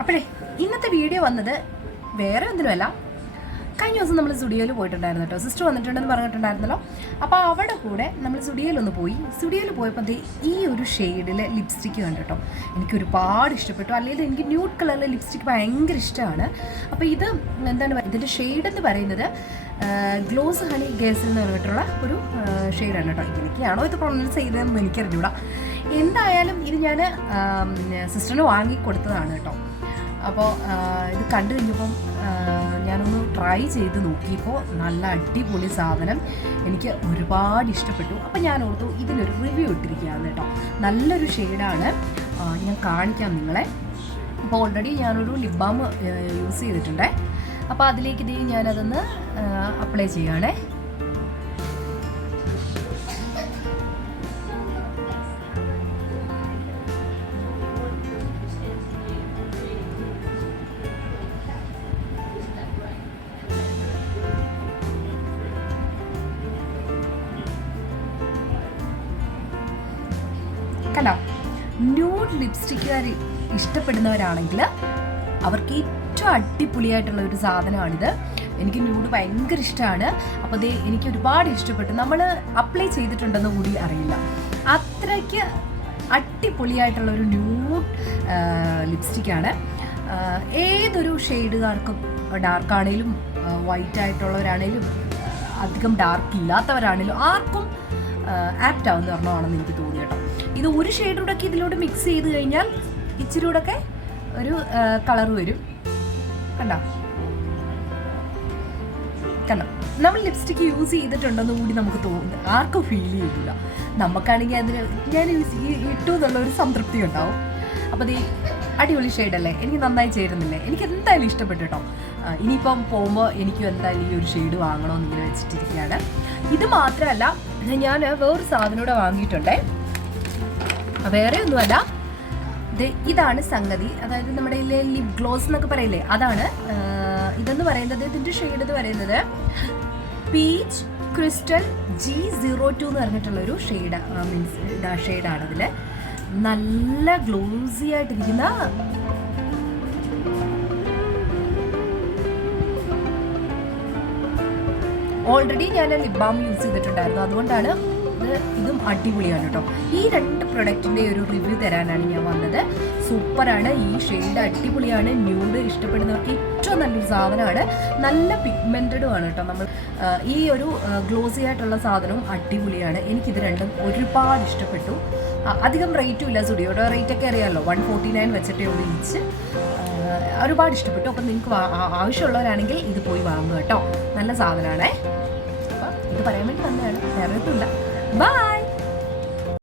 അപ്പോഴേ ഇന്നത്തെ വീഡിയോ വന്നത് വേറെ ഒന്നിനുമല്ല. കഴിഞ്ഞ ദിവസം നമ്മൾ സ്റ്റുഡിയോയിൽ പോയിട്ടുണ്ടായിരുന്നു കേട്ടോ. സിസ്റ്റർ വന്നിട്ടുണ്ടെന്ന് പറഞ്ഞിട്ടുണ്ടായിരുന്നല്ലോ. അപ്പോൾ അവിടെ കൂടെ നമ്മൾ സ്റ്റുഡിയോയിലൊന്ന് പോയി. സ്റ്റുഡിയോയിൽ പോയപ്പോൾ ഈ ഒരു ഷെയ്ഡിൽ ലിപ്സ്റ്റിക്ക് കണ്ടു കേട്ടോ. എനിക്ക് ഒരുപാട് ഇഷ്ടപ്പെട്ടു. അല്ലെങ്കിൽ എനിക്ക് ന്യൂഡ് കളറിലെ ലിപ്സ്റ്റിക്ക് ഭയങ്കര ഇഷ്ടമാണ്. അപ്പോൾ ഇത് എന്താണ് ഇതിൻ്റെ ഷെയ്ഡ് എന്ന് പറയുന്നത് ഗ്ലോസ് ഹണി ഗേസിൽ എന്ന് പറഞ്ഞിട്ടുള്ള ഒരു ഷെയ്ഡാണ് കേട്ടോ. എനിക്കാണോ ഇത് പ്രൊനൗൺസ് ചെയ്തതെന്ന് എനിക്കറിഞ്ഞൂടാ. എന്തായാലും ഇത് ഞാൻ സിസ്റ്ററിന് വാങ്ങിക്കൊടുത്തതാണ് കേട്ടോ. അപ്പോൾ ഇത് കണ്ടു കഴിഞ്ഞപ്പം ഞാനൊന്ന് ട്രൈ ചെയ്ത് നോക്കിയപ്പോൾ നല്ല അടിപൊളി സാധനം, എനിക്ക് ഒരുപാട് ഇഷ്ടപ്പെട്ടു. അപ്പോൾ ഞാൻ ഓർത്തു ഇതിനൊരു റിവ്യൂ ഇട്ടിരിക്കുകയാണ് കേട്ടോ. നല്ലൊരു ഷെയ്ഡാണ്, ഞാൻ കാണിക്കാം നിങ്ങളെ. അപ്പോൾ ഓൾറെഡി ഞാനൊരു ലിപ് ബാം യൂസ് ചെയ്തിട്ടുണ്ട്. അപ്പോൾ അതിലേക്ക് ഇത് ഞാനതൊന്ന് അപ്ലൈ ചെയ്യുകയാണേ. കണ്ടോ, ന്യൂഡ് ലിപ്സ്റ്റിക്കുകാർ ഇഷ്ടപ്പെടുന്നവരാണെങ്കിൽ അവർക്ക് ഏറ്റവും അടിപൊളിയായിട്ടുള്ള ഒരു സാധനമാണിത്. എനിക്ക് ന്യൂഡ് ഭയങ്കര ഇഷ്ടമാണ്. അപ്പോൾ അത് എനിക്ക് ഒരുപാട് ഇഷ്ടപ്പെട്ടു. നമ്മൾ അപ്ലൈ ചെയ്തിട്ടുണ്ടെന്ന് കൂടി അറിയില്ല, അത്രയ്ക്ക് അടിപൊളിയായിട്ടുള്ള ഒരു ന്യൂഡ് ലിപ്സ്റ്റിക്കാണ്. ഏതൊരു ഷെയ്ഡുകാർക്കും, ഡാർക്കാണേലും വൈറ്റ് ആയിട്ടുള്ളവരാണേലും അധികം ഡാർക്ക് ഇല്ലാത്തവരാണേലും ആർക്കും ആപ്റ്റ് ആവുന്ന പറഞ്ഞാണെന്ന് എനിക്ക് തോന്നി കേട്ടോ. ഇത് ഒരു ഷെയ്ഡൂടെ ഇതിലൂടെ മിക്സ് ചെയ്ത് കഴിഞ്ഞാൽ ഇച്ചിരി കൂടെ ഒരു കളർ വരും. കണ്ടോ കണ്ടോ, നമ്മൾ ലിപ്സ്റ്റിക്ക് യൂസ് ചെയ്തിട്ടുണ്ടെന്ന് കൂടി നമുക്ക് തോന്നുന്നു, ആർക്കും ഫീൽ ചെയ്യില്ല. നമുക്കാണെങ്കിൽ അതിന് ഞാൻ ഇട്ടു എന്നുള്ളൊരു സംതൃപ്തി ഉണ്ടാവും. അപ്പോൾ ഈ അടിപൊളി ഷെയ്ഡല്ലേ, എനിക്ക് നന്നായി ചേരുന്നില്ലേ, എനിക്ക് എന്തായാലും ഇഷ്ടപ്പെട്ടു കേട്ടോ. ഇനിയിപ്പം പോകുമ്പോൾ എനിക്കും എന്തായാലും ഈ ഒരു ഷെയ്ഡ് വാങ്ങണമെന്ന് ഇങ്ങനെ വെച്ചിട്ടിരിക്കുകയാണ്. ഇത് മാത്രമല്ല, ഞാൻ വേറൊരു സാധനം കൂടെ വാങ്ങിയിട്ടുണ്ടേ. വേറെ ഒന്നുമല്ല, ഇതാണ് സംഗതി. അതായത് നമ്മുടെ ലിപ് ഗ്ലോസ് എന്നൊക്കെ പറയില്ലേ, അതാണ് ഇതെന്ന് പറയുന്നത്. ഇതിൻ്റെ ഷെയ്ഡ് എന്ന് പറയുന്നത് പീച്ച് ക്രിസ്റ്റൽ G02 എന്ന് പറഞ്ഞിട്ടുള്ളൊരു ഷെയ്ഡ്, മീൻസ് ഷെയ്ഡാണ്. ഇതിൽ നല്ല ഗ്ലോസി ആയിട്ടിരിക്കുന്ന ഓൾറെഡി ഞാൻ ലിപ് ബാം യൂസ് ചെയ്തിട്ടുണ്ടായിരുന്നു, അതുകൊണ്ടാണ് ഇതും അടിപൊളിയാണ് കേട്ടോ. ഈ രണ്ട് പ്രൊഡക്റ്റിൻ്റെ ഒരു റിവ്യൂ തരാനാണ് ഞാൻ വന്നത്. സൂപ്പറാണ്, ഈ ഷെയ്ഡ് അടിപൊളിയാണ്. ന്യൂഡ് ഇഷ്ടപ്പെടുന്നവർക്ക് ഏറ്റവും നല്ലൊരു സാധനമാണ്. നല്ല പിഗ്മെൻറ്റഡും ആണ് കേട്ടോ. നമ്മൾ ഈ ഒരു ഗ്ലോസി ആയിട്ടുള്ള സാധനവും അടിപൊളിയാണ്. എനിക്കിത് രണ്ടും ഒരുപാട് ഇഷ്ടപ്പെട്ടു. അധികം റേറ്റും ഇല്ല, സ്റ്റുഡിയോയുടെ റേറ്റൊക്കെ അറിയാമല്ലോ, 149 വെച്ചിട്ടേ ഉള്ളൂ ഈച്ച്. ഒരുപാട് ഇഷ്ടപ്പെട്ടു. അപ്പം നിങ്ങൾക്ക് ആവശ്യമുള്ളവരാണെങ്കിൽ ഇത് പോയി വാങ്ങുക കേട്ടോ. നല്ല സാധനമാണേ. അപ്പം ഇത് പറയാൻ വേണ്ടി തന്നെയാണ്, വേറെ ഒന്നുമില്ല. Bye!